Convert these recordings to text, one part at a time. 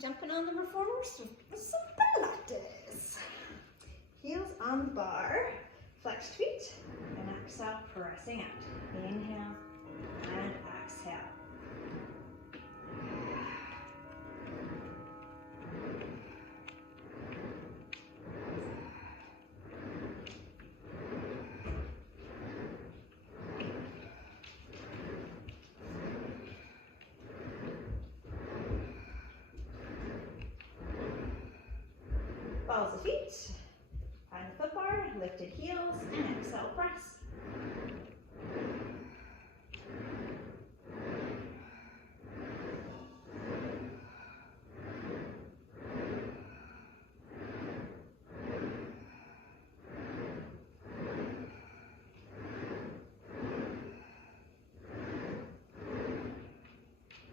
Jumping on the reformers with some Pilates. Heels on the bar, flexed feet, and exhale, pressing out. Inhale and exhale. Balls of feet, find the foot bar, lifted heels, and exhale, press.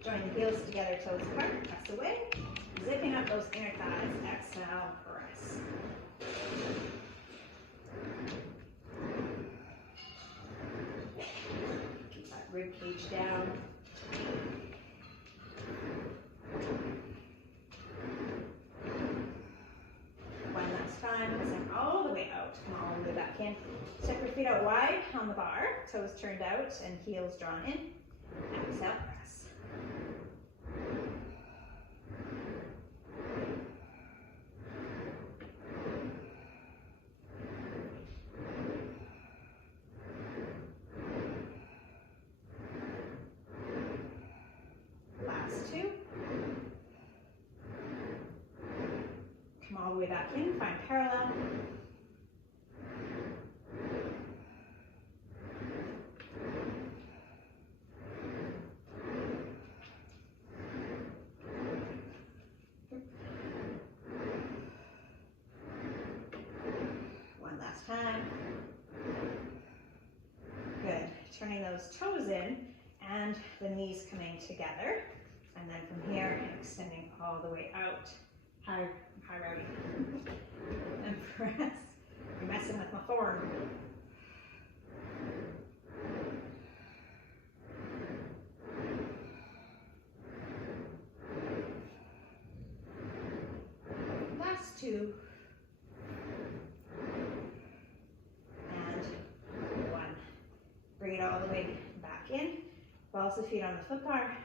Join the heels together, toes apart, press away. Zipping up those inner thighs, exhale, press. Keep that rib cage down. One last time, step all the way out, come all the way back in. Step your feet out wide on the bar, toes turned out and heels drawn in. Exhale, press. All the way back in, find parallel. One last time. Good. Turning those toes in and the knees coming together. And then from here, extending all the way out. Hi, Rowdy. And press. You're messing with my form. Last two. And one. Bring it all the way back in. Balls of feet on the foot bar.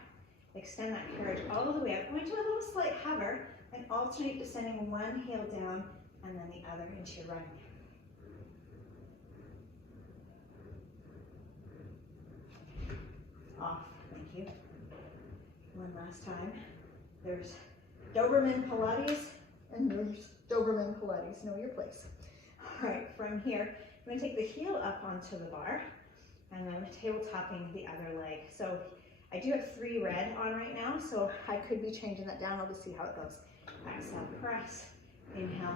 Extend that carriage all the way up. Going to a little slight hover. And alternate descending one heel down and then the other into your running. Off, thank you. One last time. There's Doberman Pilates and there's Doberman Pilates, know your place. All right, from here, I'm gonna take the heel up onto the bar and then tabletopping the other leg. So I do have 3 red on right now, so I could be changing that down. I'll just see how it goes. Exhale, press, inhale,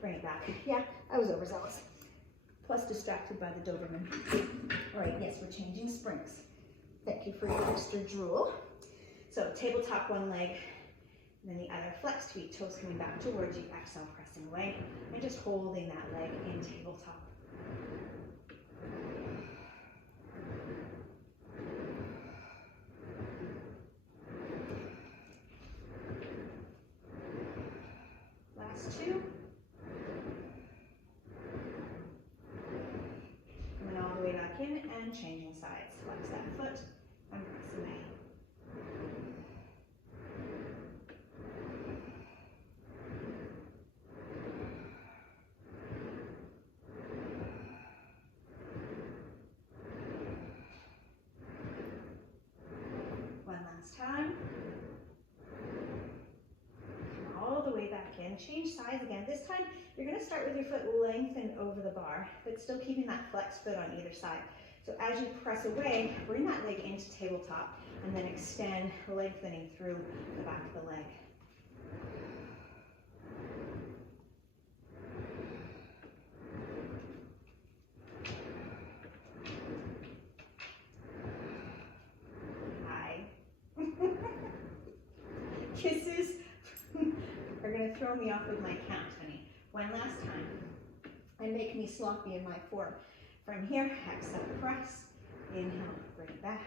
bring it back. Yeah, I was overzealous. Plus distracted by the Doberman. All right, yes, we're changing springs. Thank you for your extra drool. So tabletop one leg, and then the other. Flexed feet, toes coming back towards you. Exhale, pressing away, and just holding that leg in tabletop. Two. Coming all the way back in and changing sides. Flex that foot and press away. One last time. Change sides again. This time you're going to start with your foot lengthened over the bar, but still keeping that flexed foot on either side. So as you press away, bring that leg into tabletop and then extend, lengthening through the back of the leg. Hi. Kisses are going to throw me off with my count, honey. One last time. And make me sloppy in my form. From here, exhale, press. Inhale, bring it back.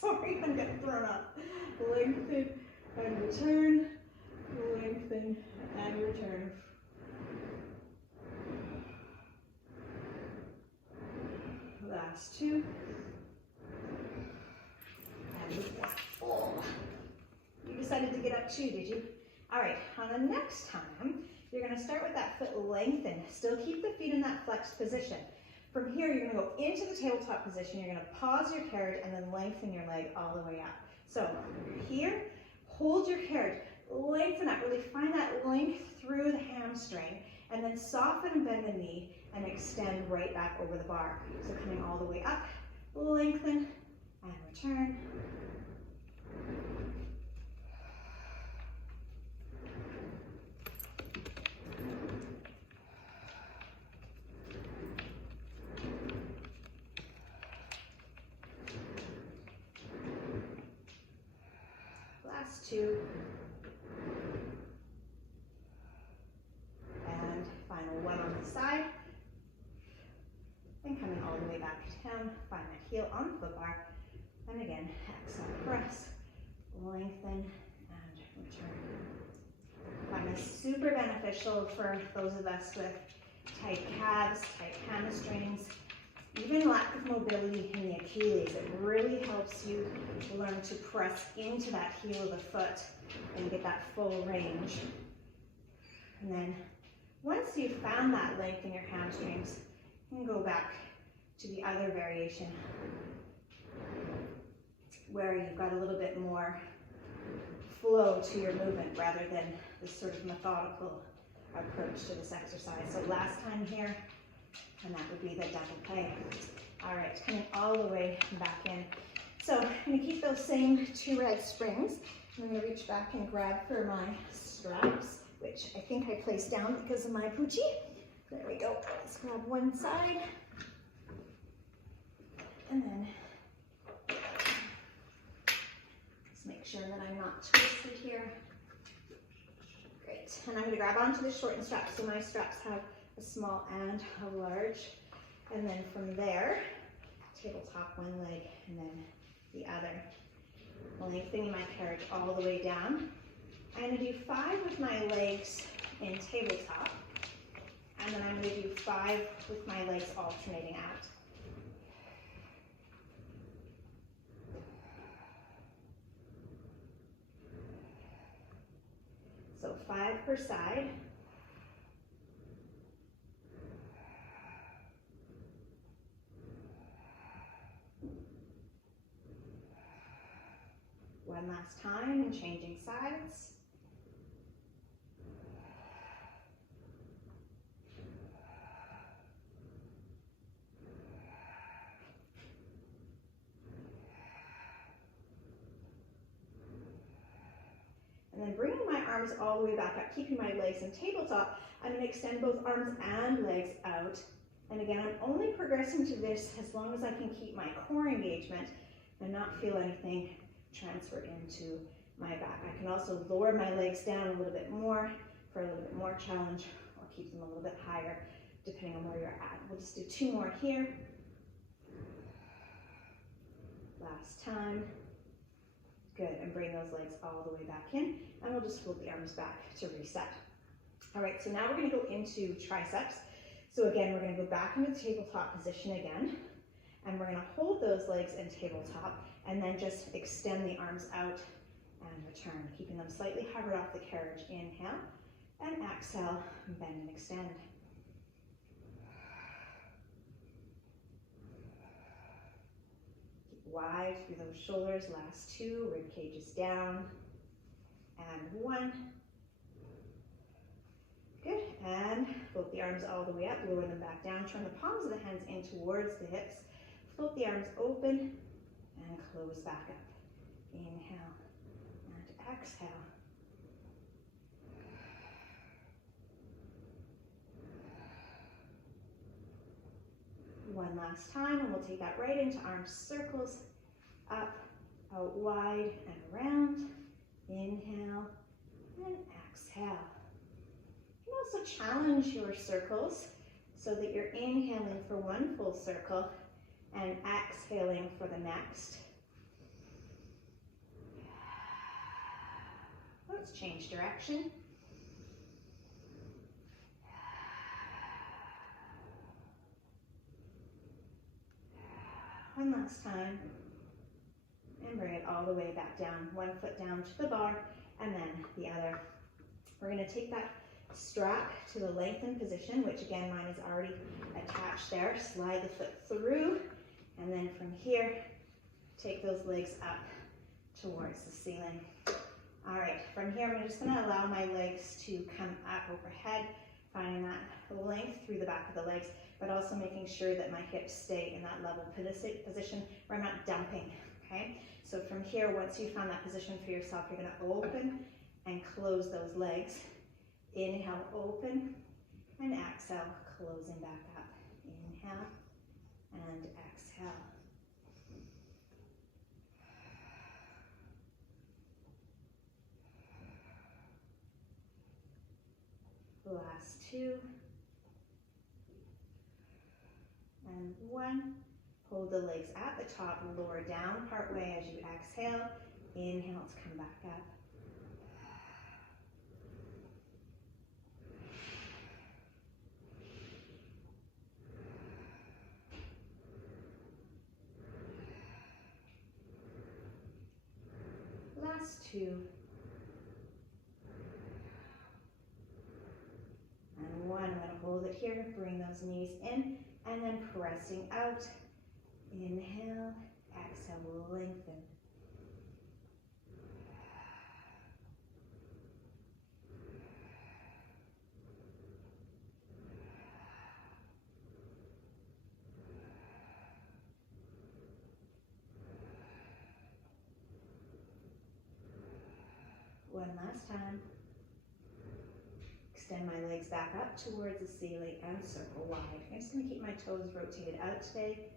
Sorry, I'm getting thrown up. Lengthen and return. Lengthen and return. Last two. And full. You decided to get up too, did you? All right, on the next time, you're gonna start with that foot lengthened. Still keep the feet in that flexed position. From here, you're gonna go into the tabletop position. You're gonna pause your carriage and then lengthen your leg all the way up. So here, hold your carriage, lengthen up, really find that length through the hamstring, and then soften and bend the knee and extend right back over the bar. So coming all the way up, lengthen and return. Last two. And final one on the side. And coming all the way back down, find that heel on the foot bar. And again, exhale, press, lengthen, and return. Find this super beneficial for those of us with tight calves, tight hamstrings, even lack of mobility in the Achilles. It really helps you learn to press into that heel of the foot and get that full range. And then once you've found that length in your hamstrings, you can go back to the other variation where you've got a little bit more flow to your movement rather than this sort of methodical approach to this exercise. So last time here, and that would be the double play. All right, coming all the way back in. So I'm gonna keep those same two red springs. I'm gonna reach back and grab for my straps, which I think I placed down because of my poochie. There we go, let's grab one side. And then let's make sure that I'm not twisted here. Great, and I'm gonna grab onto the shortened straps. So my straps have a small and a large. And then from there, tabletop one leg and then the other. Lengthening my carriage all the way down. I'm gonna do 5 with my legs in tabletop. And then I'm gonna do 5 with my legs alternating out. So 5 per side. One last time and changing sides. And then bringing my arms all the way back up, keeping my legs in tabletop, I'm going to extend both arms and legs out. And again, I'm only progressing to this as long as I can keep my core engagement and not feel anything transfer into my back. I can also lower my legs down a little bit more for a little bit more challenge, or keep them a little bit higher depending on where you're at. We'll just do 2 more here. Last time. Good, and bring those legs all the way back in, and we'll just float the arms back to reset. All right, so now we're gonna go into triceps. So again, we're gonna go back into the tabletop position again, and we're gonna hold those legs in tabletop, and then just extend the arms out and return, keeping them slightly hovered off the carriage. Inhale, and exhale, bend and extend. Keep wide through those shoulders. Last 2, rib cage is down, and 1. Good, and float the arms all the way up, lower them back down, turn the palms of the hands in towards the hips, float the arms open, and close back up. Inhale, and exhale. One last time, and we'll take that right into arm circles, up, out wide, and around. Inhale, and exhale. You can also challenge your circles so that you're inhaling for one full circle and exhaling for the next. Let's change direction. One last time. And bring it all the way back down. One foot down to the bar and then the other. We're going to take that strap to the lengthened position, which again, mine is already attached there. Slide the foot through, and then from here, take those legs up towards the ceiling. All right, from here, I'm just going to allow my legs to come up overhead, finding that length through the back of the legs, but also making sure that my hips stay in that level position where I'm not dumping, okay? So from here, once you found that position for yourself, you're going to open and close those legs. Inhale, open, and exhale, closing back up. Inhale, and exhale. Last two. And one. Hold the legs at the top, lower down partway as you exhale. Inhale to come back up. Last two. And one. I'm going to hold it here, bring those knees in, and then pressing out. Inhale, exhale, lengthen. One last time. Extend my legs back up towards the ceiling and circle wide. I'm just going to keep my toes rotated out today.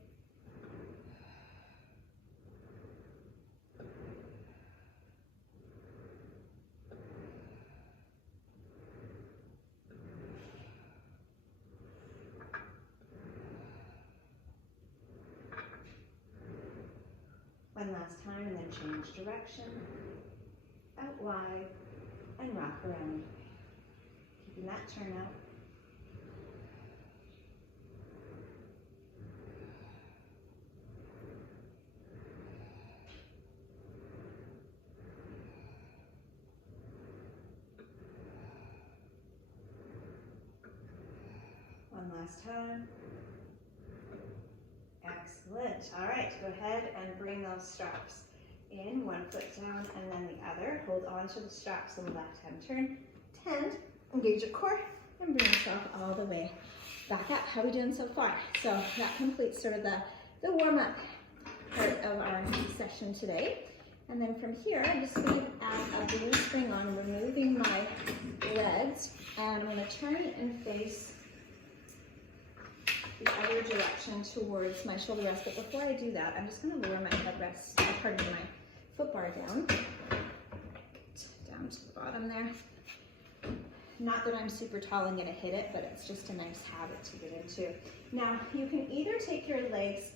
One last time, and then change direction. Out wide and rock around. Keeping that turn out. One last time. Excellent. All right, go ahead and bring those straps in, one foot down and then the other. Hold on to the straps on the left hand turn. 10, engage your core and bring yourself all the way back up. How are we doing so far? So that completes sort of the warm-up part of our session today. And then from here, I'm just going to add a glute string on, removing my legs, and I'm going to turn and face the other direction towards my shoulder rest. But before I do that, I'm just going to lower my headrest, pardon me, my foot bar down to the bottom there. Not that I'm super tall and going to hit it, but it's just a nice habit to get into. Now, you can either take your legs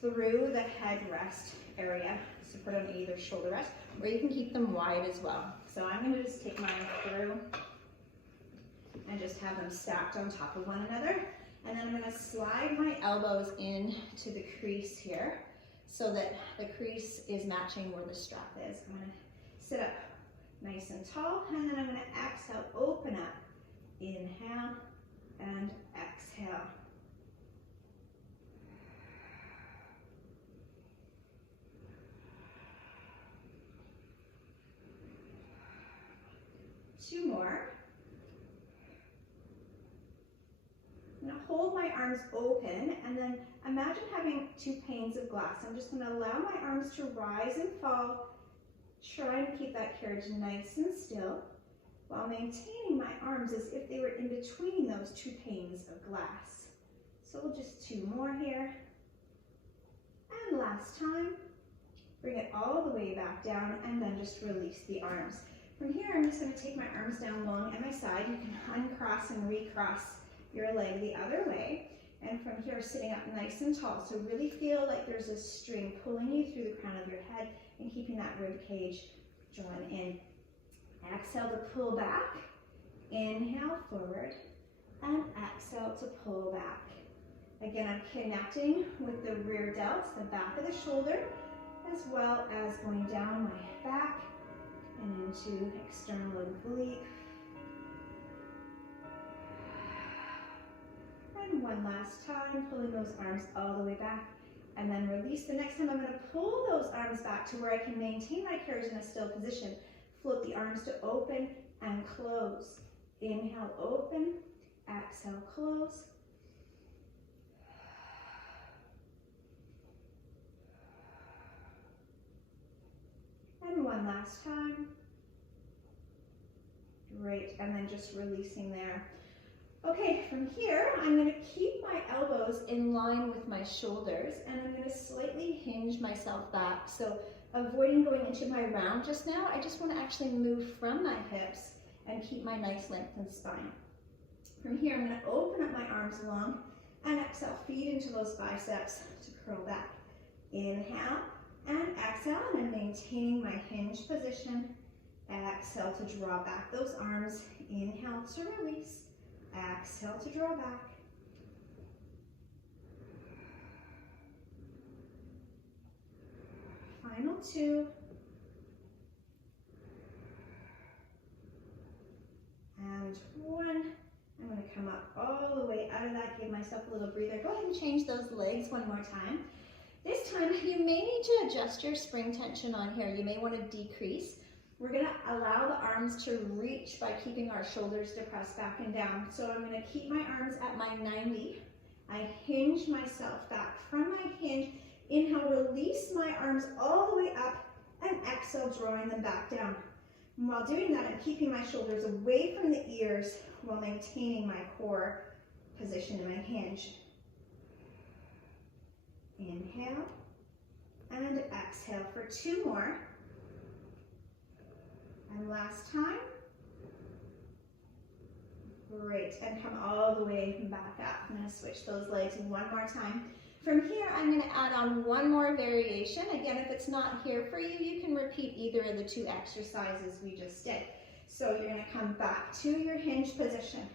through the headrest area, support on either shoulder rest, or you can keep them wide as well. So I'm going to just take mine through and just have them stacked on top of one another. And then I'm going to slide my elbows into the crease here so that the crease is matching where the strap is. I'm going to sit up nice and tall, and then I'm going to exhale, open up, inhale, and exhale. Two more. I'm going to hold my arms open, and then imagine having two panes of glass. I'm just going to allow my arms to rise and fall, trying to keep that carriage nice and still, while maintaining my arms as if they were in between those two panes of glass. So we'll just two more here. And last time, bring it all the way back down, and then just release the arms. From here, I'm just going to take my arms down long at my side. You can uncross and recross your leg the other way. And from here, sitting up nice and tall. So really feel like there's a string pulling you through the crown of your head and keeping that rib cage drawn in. Exhale to pull back. Inhale, forward. And exhale to pull back. Again, I'm connecting with the rear delts, the back of the shoulder, as well as going down my back and into external oblique. And one last time, pulling those arms all the way back. And then release. The next time I'm going to pull those arms back to where I can maintain my carriage in a still position. Float the arms to open and close. Inhale, open. Exhale, close. And one last time. Great. And then just releasing there. Okay, from here, I'm going to keep my elbows in line with my shoulders, and I'm going to slightly hinge myself back. So avoiding going into my round just now, I just want to actually move from my hips and keep my nice lengthened spine. From here, I'm going to open up my arms long and exhale, feed into those biceps to curl back. Inhale and exhale, and I'm maintaining my hinge position. Exhale to draw back those arms. Inhale to release. Exhale to draw back. Final two. And one. I'm going to come up all the way out of that, give myself a little breather. Go ahead and change those legs one more time. This time you may need to adjust your spring tension on here. You may want to decrease. We're going to allow the arms to reach by keeping our shoulders depressed back and down. So I'm going to keep my arms at my 90. I hinge myself back from my hinge. Inhale, release my arms all the way up, and exhale, drawing them back down. And while doing that, I'm keeping my shoulders away from the ears while maintaining my core position in my hinge. Inhale and exhale for two more. And last time. Great, and come all the way back up. I'm going to switch those legs one more time. From here, I'm going to add on one more variation. Again, if it's not here for you, you can repeat either of the two exercises we just did. So you're going to come back to your hinge position.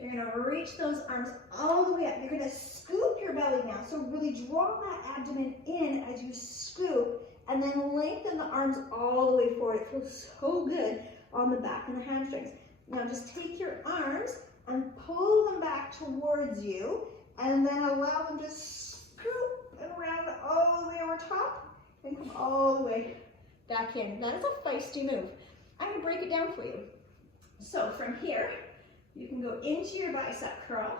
You're going to reach those arms all the way up. You're going to scoop your belly now. So really draw that abdomen in as you scoop, and then lengthen the arms all the way forward. It feels so good on the back and the hamstrings. Now just take your arms and pull them back towards you, and then allow them to scoop and round all the way over top and come all the way back in. That is a feisty move. I'm going to break it down for you. So from here, you can go into your bicep curl,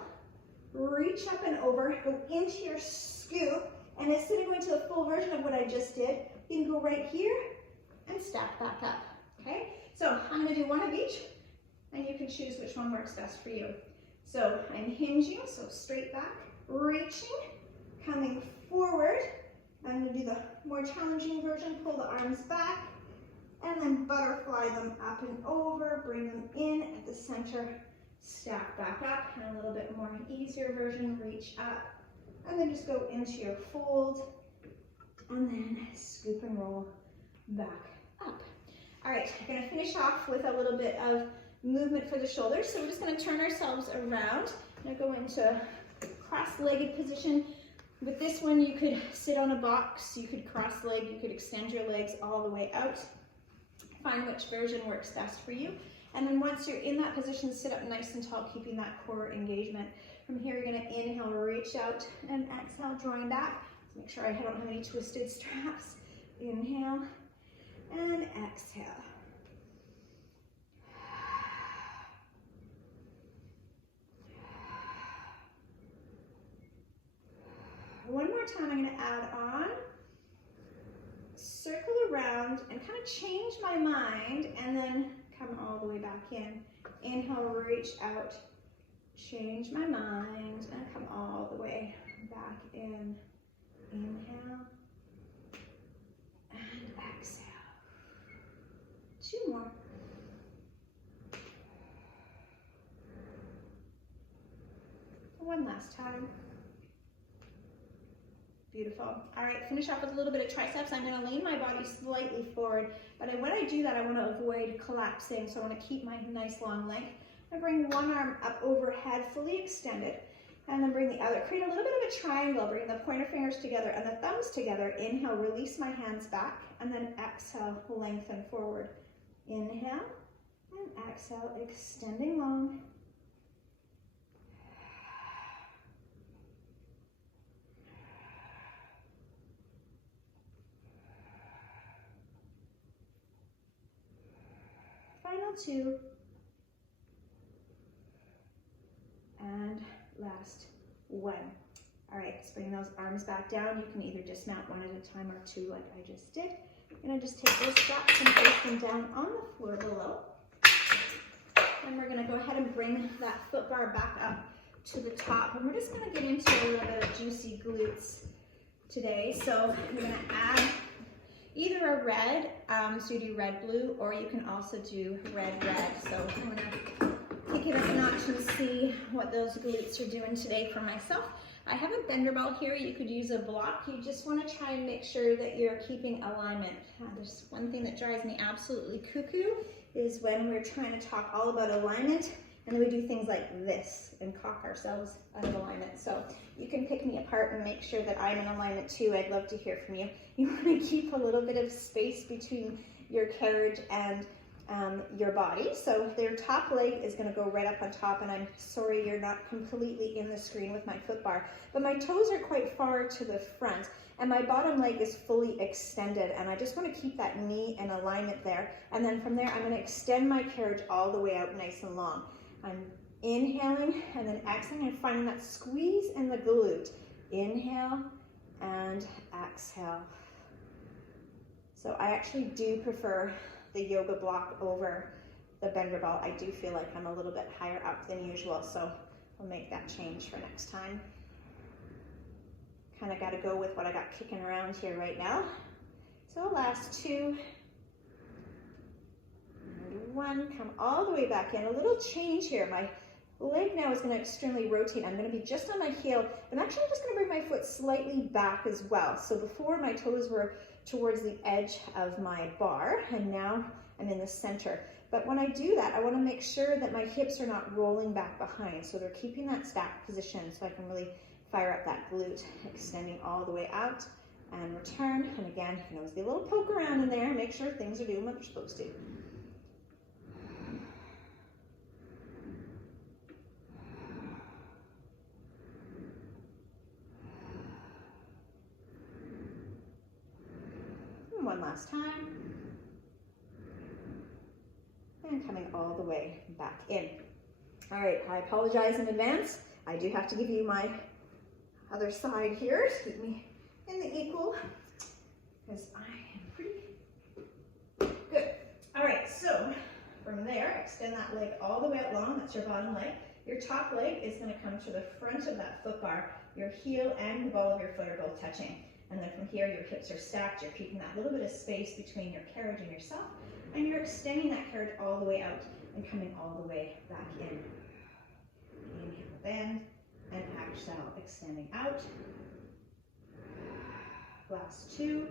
reach up and over, go into your scoop, and instead of going to the full version of what I just did, you can go right here and stack back up, okay? So I'm going to do one of each, and you can choose which one works best for you. So I'm hinging, so straight back, reaching, coming forward. I'm going to do the more challenging version, pull the arms back, and then butterfly them up and over, bring them in at the center, stack back up, and a little bit more easier version, reach up, and then just go into your fold, and then scoop and roll back up. All right, we're going to finish off with a little bit of movement for the shoulders. So we're just going to turn ourselves around. I'm going to go into cross-legged position. With this one, you could sit on a box, you could cross-leg, you could extend your legs all the way out. Find which version works best for you. And then once you're in that position, sit up nice and tall, keeping that core engagement. From here, you're going to inhale, reach out, and exhale, drawing back. So make sure I don't have any twisted straps. Inhale and exhale. One more time, I'm going to add on, circle around, and kind of change my mind, and then come all the way back in. Inhale, reach out, change my mind, and come all the way back in. Inhale, and exhale. Two more. One last time. Beautiful. All right, finish off with a little bit of triceps. I'm gonna lean my body slightly forward, but when I do that, I wanna avoid collapsing, so I wanna keep my nice long length. I bring one arm up overhead, fully extended, and then bring the other. Create a little bit of a triangle, bring the pointer fingers together and the thumbs together. Inhale, release my hands back, and then exhale, lengthen forward. Inhale, and exhale, extending long. Final two. And last one. All right, let's bring those arms back down. You can either dismount one at a time or two like I just did. I'm gonna just take those straps and place them down on the floor below. And we're gonna go ahead and bring that foot bar back up to the top. And we're just gonna get into a little bit of juicy glutes today. So we're gonna add either a red, so you do red, blue, or you can also do red, red. So I'm gonna take it up a notch and see what those glutes are doing today for myself. I have a bender ball here. You could use a block. You just want to try and make sure that you're keeping alignment. There's one thing that drives me absolutely cuckoo is when we're trying to talk all about alignment and then we do things like this and cock ourselves out of alignment. So you can pick me apart and make sure that I'm in alignment too. I'd love to hear from you. You want to keep a little bit of space between your carriage and your body. So their top leg is going to go right up on top, and I'm sorry you're not completely in the screen with my foot bar, but my toes are quite far to the front and my bottom leg is fully extended, and I just want to keep that knee in alignment there. And then from there I'm going to extend my carriage all the way out nice and long. I'm inhaling and then exhaling and finding that squeeze in the glute. Inhale and exhale. So I actually do prefer the yoga block over the bender ball. I do feel like I'm a little bit higher up than usual, so I'll make that change for next time. Kind of got to go with what I got kicking around here right now. So last two, and one, come all the way back in. A little change here. My leg now is going to externally rotate. I'm going to be just on my heel. I'm actually just going to bring my foot slightly back as well. So before my toes were towards the edge of my bar, and now I'm in the center. But when I do that, I want to make sure that my hips are not rolling back behind. So they're keeping that stacked position so I can really fire up that glute, extending all the way out and return. And again, you can always get a little poke around in there, make sure things are doing what they're supposed to. One last time. And coming all the way back in. All right, I apologize in advance. I do have to give you my other side here to keep me in the equal, because I am pretty good. All right, so from there, extend that leg all the way out long. That's your bottom leg. Your top leg is going to come to the front of that foot bar. Your heel and the ball of your foot are both touching. And then from here, your hips are stacked. You're keeping that little bit of space between your carriage and yourself. And you're extending that carriage all the way out and coming all the way back in. Inhale, bend, and exhale, extending out. Last two.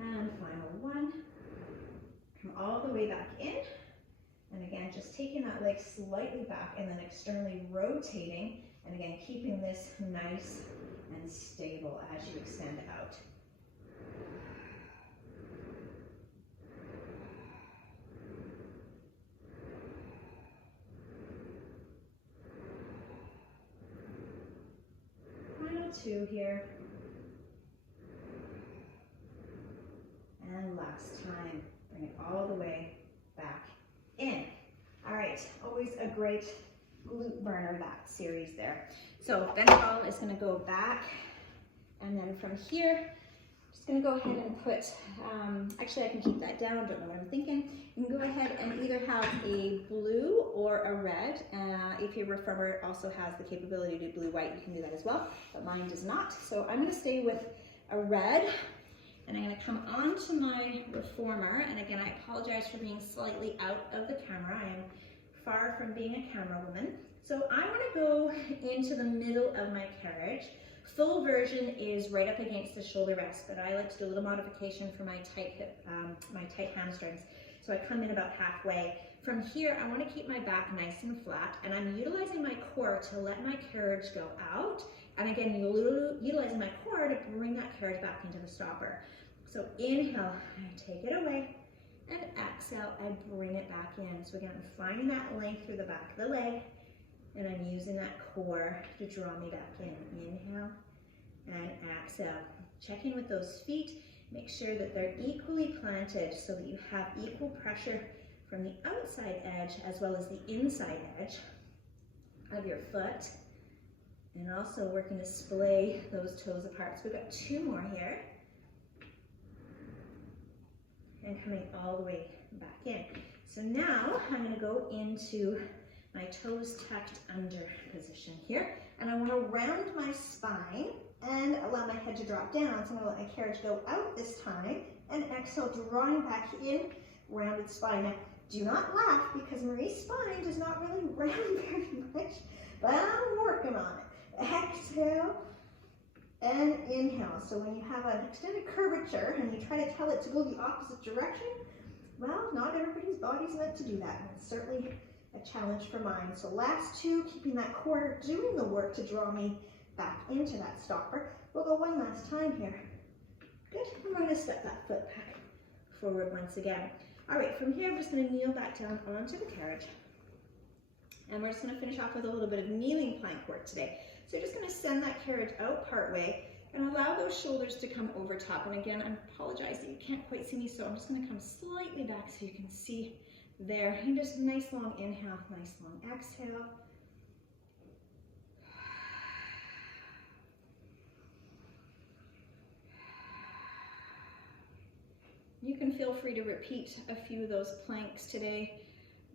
And final one. Come all the way back in. And again, just taking that leg slightly back and then externally rotating. And again, keeping this nice and stable as you extend out. Final two here. And last time, bring it all the way back in. All right, always a great glute burner, that series there. So bender ball is going to go back, and then from here, I'm just going to go ahead and put, actually I can keep that down, don't know what I'm thinking. You can go ahead and either have a blue or a red. If your reformer also has the capability to do blue-white, you can do that as well, but mine does not. So I'm going to stay with a red, and I'm going to come onto my reformer, and again, I apologize for being slightly out of the camera. I am far from being a camera woman. So I want to go into the middle of my carriage, Full version is right up against the shoulder rest, but I like to do a little modification for my tight hip, my tight hamstrings. So I come in about halfway. From here, I want to keep my back nice and flat, and I'm utilizing my core to let my carriage go out. And again, utilizing my core to bring that carriage back into the stopper. So inhale, I take it away, and exhale, I bring it back in. So again, I'm finding that length through the back of the leg, and I'm using that core to draw me back in. Inhale and exhale. Check in with those feet. Make sure that they're equally planted so that you have equal pressure from the outside edge as well as the inside edge of your foot. And also working to splay those toes apart. So we've got 2 more here. And coming all the way back in. So now I'm going to go into my toes tucked under position here. And I want to round my spine and allow my head to drop down. So I'm going to let my carriage go out this time and exhale, drawing back in, rounded spine. Now, do not laugh because Marie's spine does not really round very much, but I'm working on it. Exhale and inhale. So when you have an extended curvature and you try to tell it to go the opposite direction, well, not everybody's body's meant to do that. And it's certainly a challenge for mine. So last 2, keeping that core doing the work to draw me back into that stopper. We'll go one last time here. Good. I'm going to step that foot back forward once again. All right, from here, I'm just going to kneel back down onto the carriage. And we're just going to finish off with a little bit of kneeling plank work today. So you're just going to send that carriage out part way and allow those shoulders to come over top. And again, I apologize that you can't quite see me, so I'm just going to come slightly back so you can see there. And just nice long inhale, nice long exhale. You can feel free to repeat a few of those planks today,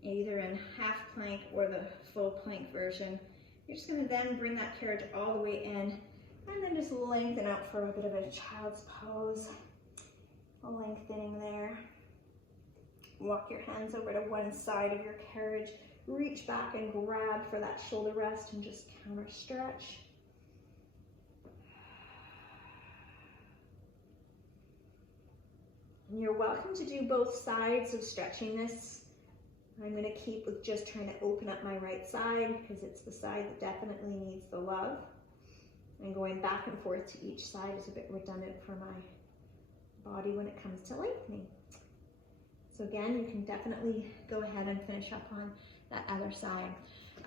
either in half plank or the full plank version. You're just going to then bring that carriage all the way in and then just lengthen out for a bit of a child's pose. Lengthening there. Walk your hands over to one side of your carriage. Reach back and grab for that shoulder rest and just counter stretch. And you're welcome to do both sides of stretching this. I'm going to keep with just trying to open up my right side because it's the side that definitely needs the love. And going back and forth to each side is a bit redundant for my body when it comes to lengthening. So again, you can definitely go ahead and finish up on that other side.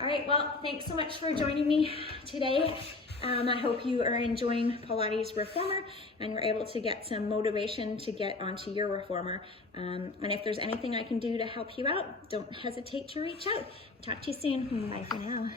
All right, well, thanks so much for joining me today. I hope you are enjoying Pilates Reformer and you're able to get some motivation to get onto your reformer. And if there's anything I can do to help you out, don't hesitate to reach out. Talk to you soon. Bye for now.